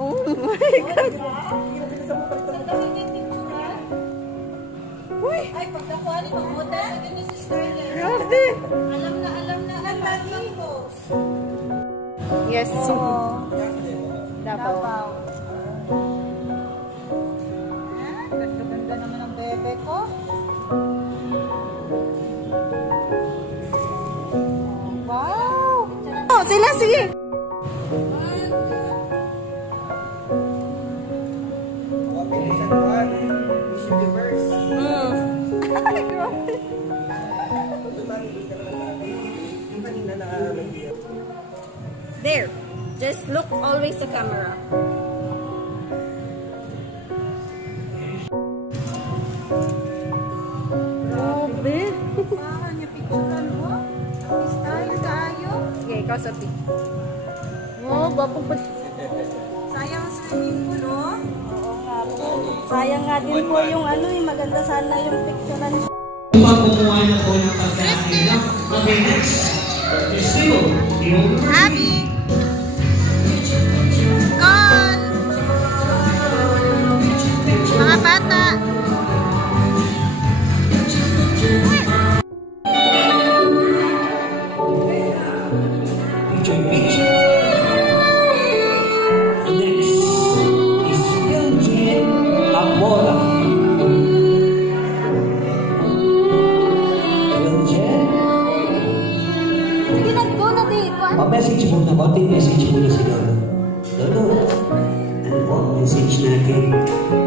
Oh my God! Uy! Ay, pagkakuha ni Mamuta, ganyan si Scarlett. Grabe! Alam na ang lagi ko. Yes. Davao. Ganda-ganda naman ang bebe ko. Wow! Oh, sila, sige! There. Just look always sa camera. Grabe. Parang yung picturean mo. Style tayo. Okay, ikaw sa pic. Oh, bapong ba? Sayang ang swimming pool, oh. Oo nga po. Sayang nga din po yung ano, maganda sana yung picturean. Kumuha na po ng pagkain. Okay, next. Happy! Gone! Mga bata! Message mo na, konting message mo na si Lolo. Lolo, ano po ang message natin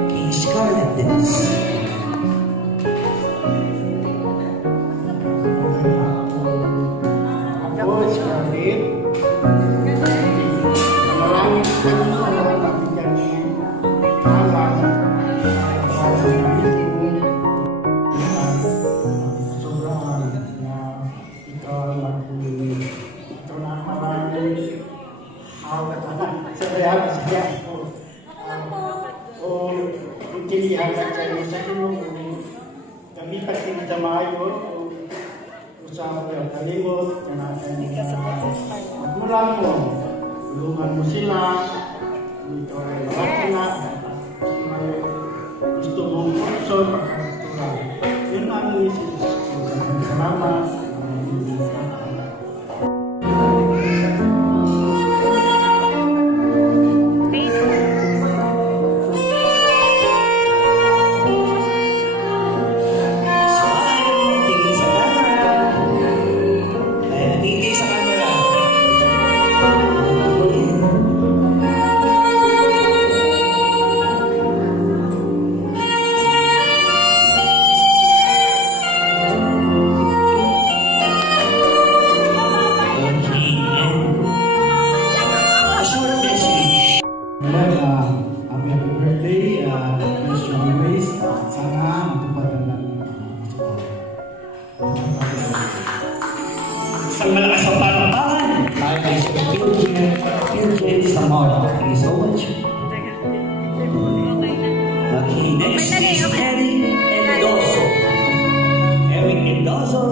kay Scarlett Dennis? Ako, Scarlett. Maraming salamat sa pagbigyan ng alam. Sobrang na ikaw mag-uwi. Ito na maraming awat sa kaya ko. O pagkilihan at kayo sa inyo. Kami pati sa mayo. Usama ko yung kalimot. Magulang mo. Tulungan mo sila. Ito ay malaki na. Gusto mong kurso. Makakatulang. Yun ang message. Salamat. Isang malakas ang palakpakan. Tayo ay si Eugene Zamora. Thank you so much. Okay, next is Eric Endoso. Eric Endoso.